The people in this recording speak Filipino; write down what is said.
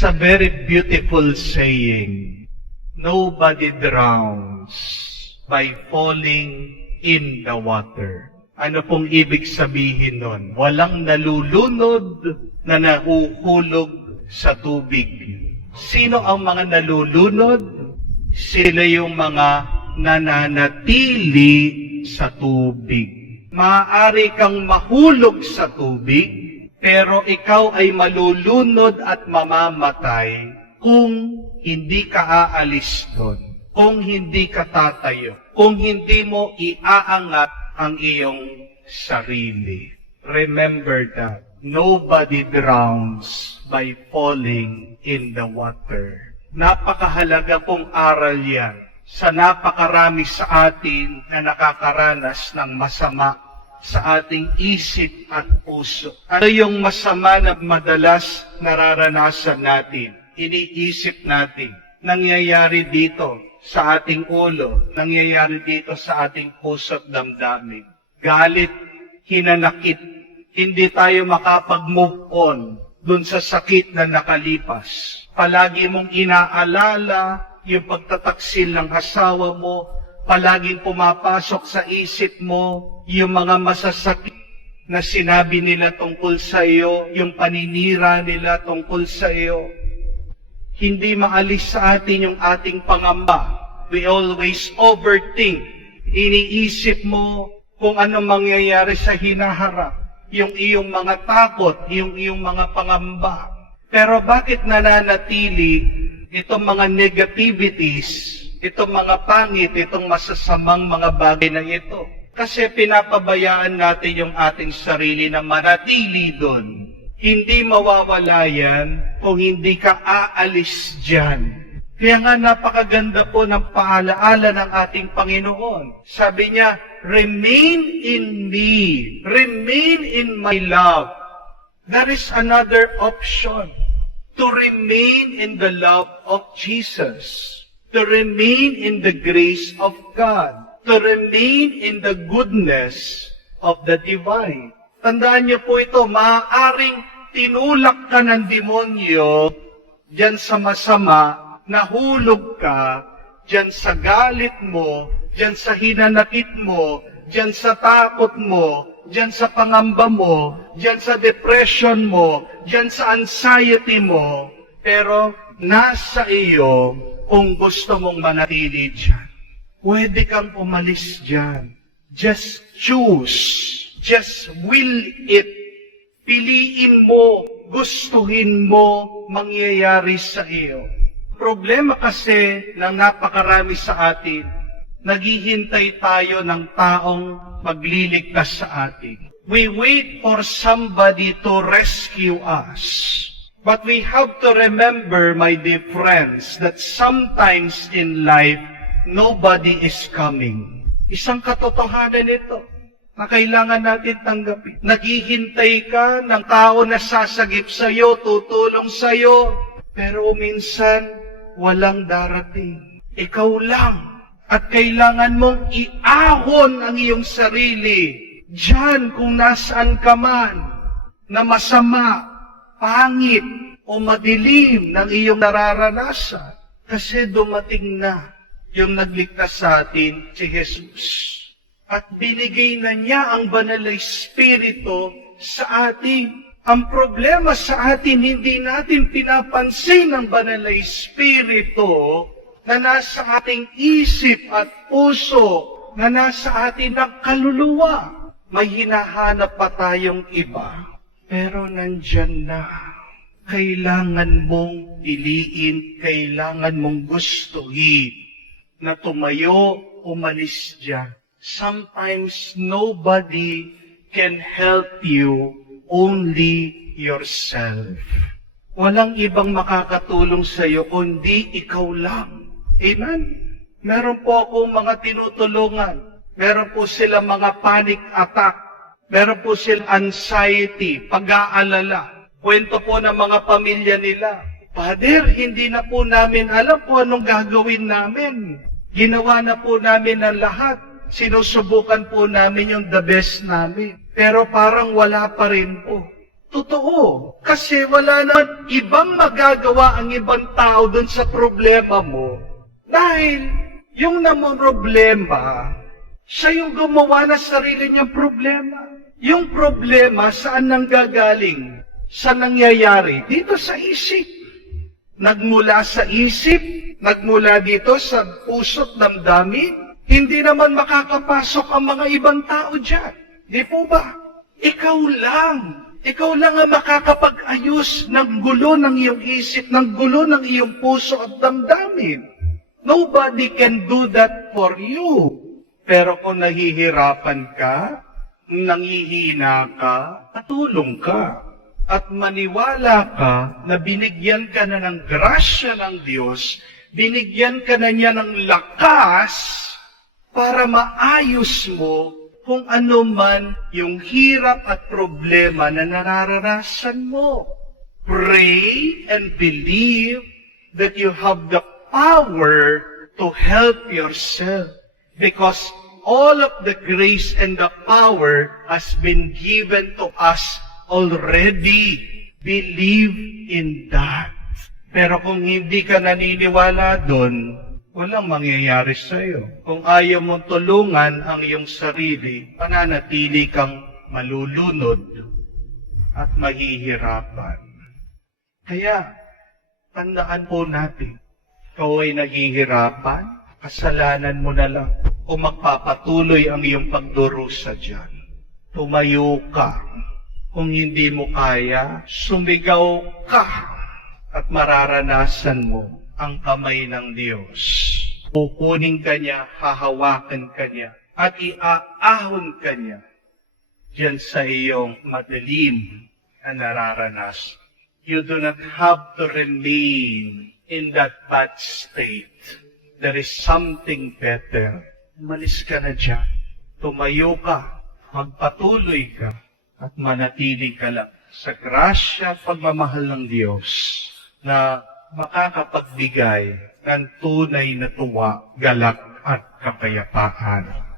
There's a very beautiful saying, nobody drowns by falling in the water. Ano pong ibig sabihin nun? Walang nalulunod na nahuhulog sa tubig. Sino ang mga nalulunod? Sila yung mga nananatili sa tubig. Maaari kang mahulog sa tubig, pero ikaw ay malulunod at mamamatay kung hindi ka aalis doon, kung hindi ka tatayo, kung hindi mo iaangat ang iyong sarili. Remember that. Nobody drowns by falling in the water. Napakahalaga pong aral yan sa napakarami sa atin na nakakaranas ng masama sa ating isip at puso. Ano yung masama na madalas nararanasan natin? Iniisip natin. Nangyayari dito sa ating ulo, nangyayari dito sa ating puso at damdamin. Galit, hinanakit, hindi tayo makapag-move on dun sa sakit na nakalipas. Palagi mong inaalala yung pagtataksil ng asawa mo, palaging pumapasok sa isip mo yung mga masasakit na sinabi nila tungkol sa iyo, yung paninira nila tungkol sa iyo. Hindi maalis sa atin yung ating pangamba. We always overthink. Iniisip mo kung ano mangyayari sa hinaharap, yung iyong mga takot, yung iyong mga pangamba. Pero bakit nananatili itong mga negativities, itong mga pangit, itong masasamang mga bagay na ito? Kasi pinapabayaan natin yung ating sarili na manatili doon. Hindi mawawala yan kung hindi ka aalis dyan. Kaya nga napakaganda po ng paalaala ng ating Panginoon. Sabi niya, remain in me, remain in my love. There is another option. To remain in the love of Jesus, to remain in the grace of God, to remain in the goodness of the divine. Tandaan niyo po ito, maaaring tinulak ka ng demonyo diyan sa masama, nahulog ka diyan sa galit mo, diyan sa hinanakit mo, diyan sa takot mo, diyan sa pangamba mo, diyan sa depression mo, diyan sa anxiety mo, pero nasa iyo kung gusto mong manatili diyan. Pwede kang umalis diyan. Just choose. Just will it. Piliin mo, gustuhin mo mangyayari sa iyo. Problema kasi ng napakarami sa atin, naghihintay tayo ng taong magliligtas sa atin. We wait for somebody to rescue us. But we have to remember, my dear friends, that sometimes in life, nobody is coming. Isang katotohanan ito na kailangan natin tanggapin. Naghihintay ka ng tao na sasagip sa iyo, tutulong sa iyo, pero minsan walang darating. Ikaw lang. At kailangan mong iahon ang iyong sarili. Diyan kung nasaan ka man, na masama, pangit, o madilim ng iyong nararanasan. Kasi dumating na yung nagligtas sa atin, si Jesus. At binigay na niya ang banal na Espiritu sa atin. Ang problema sa atin, hindi natin pinapansin ang banal na Espiritu na nasa ating isip at puso, na nasa atin ang kaluluwa. May hinahanap pa tayong iba, pero nandyan na. Kailangan mong piliin, kailangan mong gustuhin na tumayo, umalis dyan. Sometimes nobody can help you, only yourself. Walang ibang makakatulong sa iyo, kundi ikaw lang. Amen? Meron po akong mga tinutulungan. Meron po sila mga panic attack. Meron po sila anxiety, pag-aalala. Kwento po ng mga pamilya nila. Father, hindi na po namin alam kung anong gagawin namin. Ginawa na po namin ang lahat. Sinusubukan po namin yung the best namin. Pero parang wala pa rin po. Totoo. Kasi wala naman ibang magagawa ang ibang tao dun sa problema mo. Dahil yung namang problema, siya yung gumawa na sarili niyang problema. Yung problema, saan nanggagaling? Saan nangyayari? Dito sa isip. Nagmula sa isip, nagmula dito sa puso't damdamin. Hindi naman makakapasok ang mga ibang tao dyan. Di po ba? Ikaw lang. Ikaw lang ang makakapag-ayos ng gulo ng iyong isip, ng gulo ng iyong puso at damdamin. Nobody can do that for you. Pero kung nahihirapan ka, nangihina ka, patulong ka. At maniwala ka na binigyan ka na ng grasya ng Diyos, binigyan ka na niya ng lakas para maayos mo kung ano man yung hirap at problema na nararanasan mo. Pray and believe that you have the power to help yourself because all of the grace and the power has been given to us already. Believe in that. Pero kung hindi ka naniniwala doon, walang mangyayari sa iyo. Kung ayaw mong tulungan ang iyong sarili, mananatili kang malulunod at mahihirapan. Kaya, tandaan po natin, ikaw ay naghihirapan, kasalanan mo na lang. Kung magpapatuloy ang iyong pagdurusa dyan, tumayo ka. Kung hindi mo kaya, sumigaw ka at mararanasan mo ang kamay ng Diyos. Kukunin ka niya, hahawakan ka niya, at iaahon ka niya diyan sa iyong madilim na nararanas. You do not have to remain in that bad state. There is something better. Umalis ka na dyan. Tumayo ka, magpatuloy ka, at manatili ka lang sa grasya at pagmamahal ng Diyos na makakapagbigay ng tunay na tuwa, galak at kapayapaan.